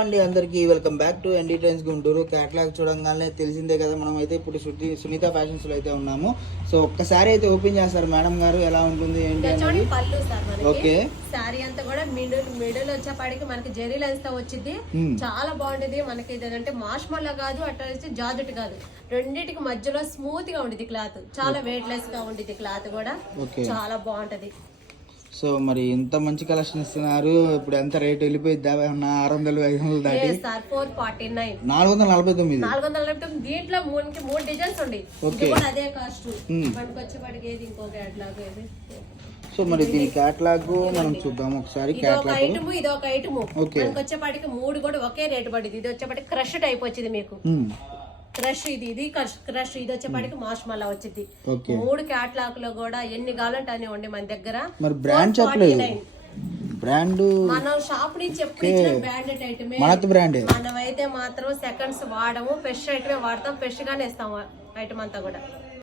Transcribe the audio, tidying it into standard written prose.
అండి అందరికీ welcome back to ND trends Guntur. Catalogue చూడంగానే తెలిసిందే కదా, మనం అయితే ఇప్పుడు సునీత ఫ్యాషన్స్ లో అయితే ఉన్నాము. సో ఒక్కసారి అయితే ఓపెన్ చేస్తారు మేడం గారు, ఎలా ఉంటుంది ఏంటి అనేది. పళ్ళు సార్ మనకి ఓకే, సారీ అంతా కూడా మిడిల్ వచ్చేపాటికి మనకి జెరీ లైన్స్ తో వచ్చింది. చాలా బాగుంటది. మనకి ఇదంటే మాష్మల్లా కాదు, అట్లా జార్జెట్ కాదు, రెండింటికి మధ్యలో స్మూత్ గా ఉండేది క్లాత్. చాలా వెయిట్ లెస్ గా ఉండేది క్లాత్ కూడా, చాలా బాగుంటది. సో మరి ఇంత మంచి కలెక్షన్ ఇస్తున్నారు, ఇప్పుడు ఎంత రేట్ వెళ్ళిపోయింది? 600-500 దాటి 449. దీంట్లో మూడు డిజైన్స్ ఉండే, అదే కాస్ట్. మనకి వచ్చేపాటికి ఏది ఇంకో క్యాటలాగ్ ఏది. సో మరి దీని క్యాటలాగ్ మనం చూద్దాం ఒకసారి. ఇది ఒక ఐటమ్ మనకి వచ్చేపాటికి మూడు కూడా ఒకే రేటు పడింది. ఇది వచ్చేపాటికి క్రష్ టైప్ వచ్చింది మీకు. క్రష్ ఇది క్రష్ ఇది వచ్చేపాటికి మాష్మల్లా వచ్చింది. మూడు క్యాటలాగ్ లో కూడా ఎన్ని కావాలంటే అని ఉండే మన దగ్గర. మరి బ్రాండ్ చెప్పలేదు, బ్రాండ్ మనం షాప్ నుంచి ఎప్పుడు బ్రాండెడ్ ఐటమే. మనమైతే మాత్రం సెకండ్స్ వాడము, ఫ్రెష్ ఐటమే వాడతాం, ఫ్రెష్ గానే ఇస్తాము ఐటమ్ అంతా కూడా.